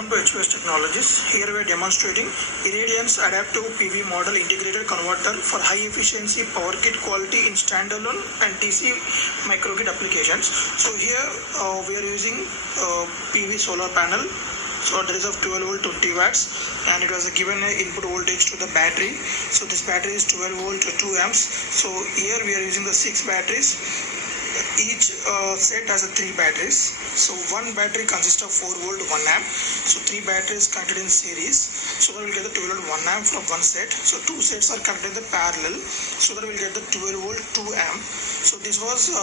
Welcome to HPS Technologies. Here we are demonstrating Irradiance Adaptive PV Model Integrated Converter for High Efficiency Power Kit Quality in Standalone and DC Microgrid applications. So here we are using PV solar panel. So there is of 12 volt 20 watts and it was given input voltage to the battery. So this battery is 12 volt 2 amps. So here we are using the 6 batteries. Each set has 3 batteries. So one battery consists of 4 volt 1 amp. So 3 batteries connected in series. So that we'll get the 12 volt 1 amp from one set. So 2 sets are connected in the parallel. So that we'll get the 12 volt 2 amp. So this was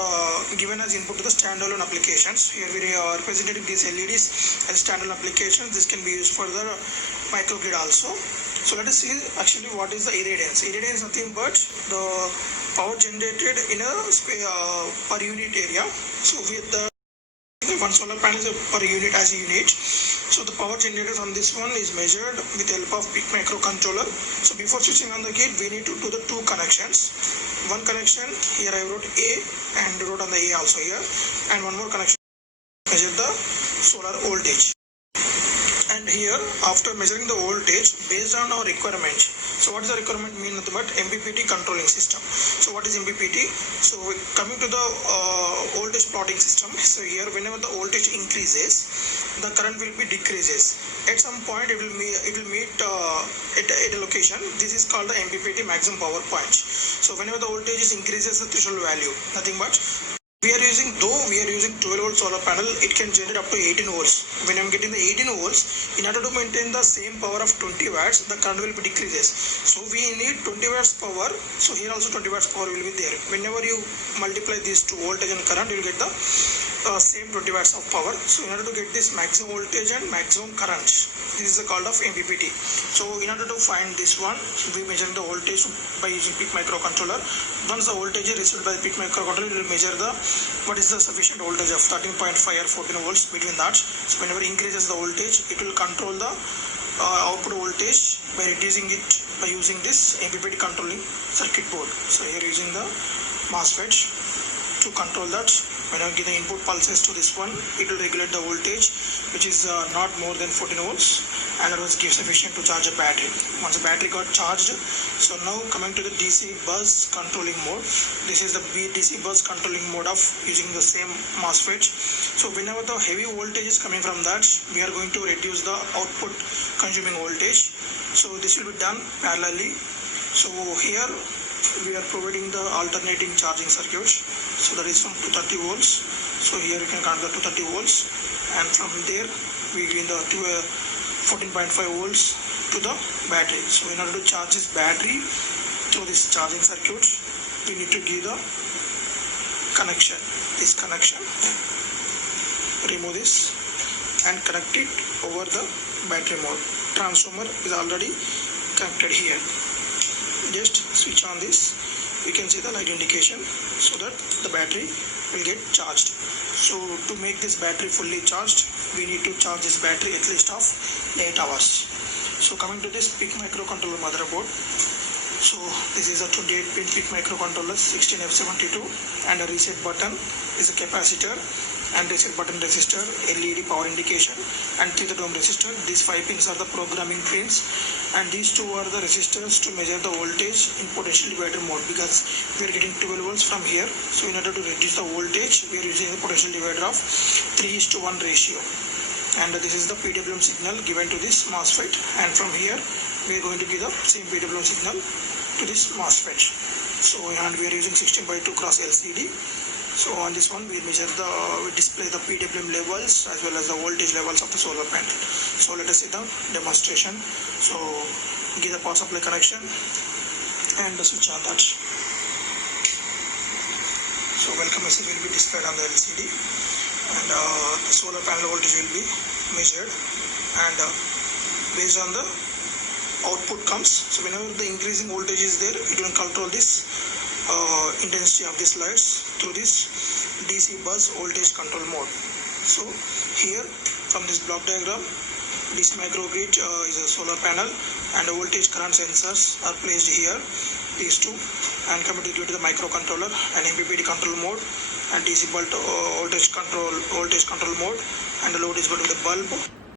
given as input to the standalone applications. Here we are representing these LEDs as standalone applications. This can be used for the microgrid also. So let us see actually what is the irradiance. Irradiance is nothing but the power generated in a per unit area. So with the one solar panel is per unit as a unit. So the power generated from this one is measured with the help of PIC microcontroller. So before switching on the gate, we need to do the 2 connections. One connection here I wrote A and wrote on the A also here, and one more connection measure the solar voltage. And here after measuring the voltage based on our requirement, so what is the requirement mean nothing but MPPT controlling system. So what is MPPT? So coming to the voltage plotting system, so here whenever the voltage increases, the current will be decreases. At some point it will meet at a location. This is called the MPPT maximum power point. So whenever the voltage is increases the threshold value, nothing but we are using 12 volt solar panel, it can generate up to 18 volts. When I am getting the 18 volts, in order to maintain the same power of 20 watts, the current will be decreases. So we need 20 watts power. So here also 20 watts power will be there. Whenever you multiply these two voltage and current, you will get the same 20 watts of power. So in order to get this maximum voltage and maximum current, this is called of MPPT. So in order to find this one, we measure the voltage by using PIC microcontroller. Once the voltage is received by the PIC microcontroller, it will measure the what is the sufficient voltage of 13.5 or 14 volts between that. So whenever increases the voltage, it will control the output voltage by reducing it by using this MPPT controlling circuit board. So here using the MOSFET to control that. When I give the input pulses to this one, it will regulate the voltage which is not more than 14 volts, and it will give sufficient to charge a battery. Once the battery got charged, so now coming to the DC bus controlling mode. This is the DC bus controlling mode of using the same MOSFET. So whenever the heavy voltage is coming from that, we are going to reduce the output consuming voltage. So this will be done parallelly. So here we are providing the alternating charging circuit. So that is from 230 volts. So here you can count the 230 volts, and from there we give the 14.5 volts to the battery. So in order to charge this battery through this charging circuit, we need to give the connection. This connection, remove this and connect it over the battery mode. Transformer is already connected here. Just switch on this, you can see the light indication, so that the battery will get charged. So to make this battery fully charged, we need to charge this battery at least of 8 hours. So coming to this PIC microcontroller motherboard, so this is a 28 pin PIC microcontroller 16F72, and a reset button is a capacitor, and reset button resistor, LED power indication, and 3 ohm resistor. These 5 pins are the programming pins, and these 2 are the resistors to measure the voltage in potential divider mode, because we are getting 12 volts from here. So in order to reduce the voltage, we are using a potential divider of 3:1 ratio, and this is the PWM signal given to this MOSFET, and from here we are going to give the same PWM signal to this MOSFET. So and we are using 16:2 cross LCD. So on this one we display the PWM levels as well as the voltage levels of the solar panel. So let us see the demonstration. So give the power supply connection and switch on that. So welcome message will be displayed on the LCD, and the solar panel voltage will be measured, and based on the output comes. So whenever the increasing voltage is there, it will control this intensity of these lights through this DC bus voltage control mode. So here from this block diagram, this microgrid is a solar panel, and the voltage current sensors are placed here, these two, and coming to the microcontroller and MPPT control mode, and DC voltage control mode, and the load is going to the bulb.